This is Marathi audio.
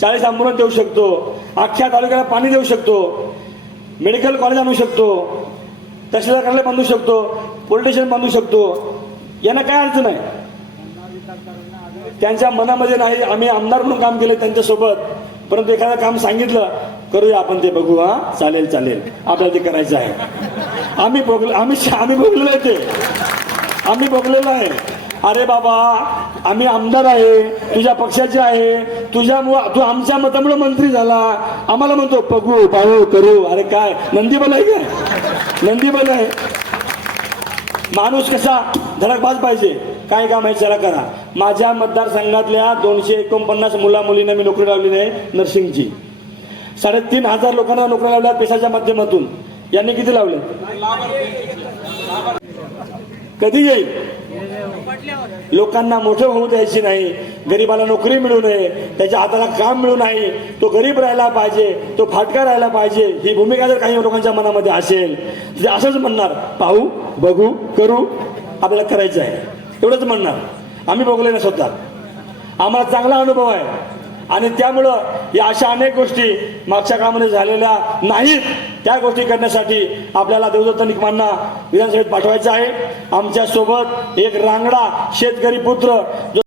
चाळीस अँब्युलन्स देऊ शकतो. अख्ख्या तालुक्याला पाणी देऊ शकतो. मेडिकल कॉलेज आणू शकतो. तहसीलदार कार्यालय बांधू शकतो. पोलीस स्टेशन बांधू शकतो. यांना काय अडचण आहे? त्यांच्या मनामध्ये नाही आम्ही आमदार म्हणून काम केले त्यांच्यासोबत. परंतु एखादं काम सांगितलं करूया आपण ते बघू हा? चालेल चालेल. आपल्याला ते करायचं आहे. आम्ही बघलो आम्ही आम्ही बघलेलं आहे ते. आम्ही बघलेलं आहे. अरे बाबा आम्ही आमदार आहे तुझ्या पक्षाचे आहे तुझ्या तू आमच्या मतामुळे मंत्री झाला. आम्हाला म्हणतो बघू पाहू करू. अरे काय नंदीबल आहे काय नंदीबल आहे. माणूस कसा धडकबाज पाहिजे. काय काम आहे चला करा. माझ्या मतदारसंघातल्या दोनशे एकोणपन्नास मुला मुलींना मी नोकरी लावली नाही नर्सिंगची. साडेतीन हजार लोकांना नोकरी लावल्या पेशाच्या माध्यमातून. यांनी किती लावले? कधी येईल? लोकांना मोठं होऊ द्यायची नाही. गरीबाला नोकरी मिळू नये. त्याच्या हाताला काम मिळू नाही. तो गरीब राहायला पाहिजे. तो फाटका राहायला पाहिजे. ही भूमिका जर काही लोकांच्या मनामध्ये असेल तर असंच म्हणणार पाहू बघू करू आपल्याला करायचं आहे. एवढंच म्हणणार. आम्ही बघले ना स्वतः. आम्हाला चांगला अनुभव आहे. आणि त्यामुळं या अशा अनेक गोष्टी मागच्या काळामध्ये झालेल्या नाहीत. त्या गोष्टी करण्यासाठी आपल्याला देवदत्त निकमांना विधानसभेत पाठवायचं आहे. आमच्यासोबत एक रांगडा शेतकरी पुत्र जो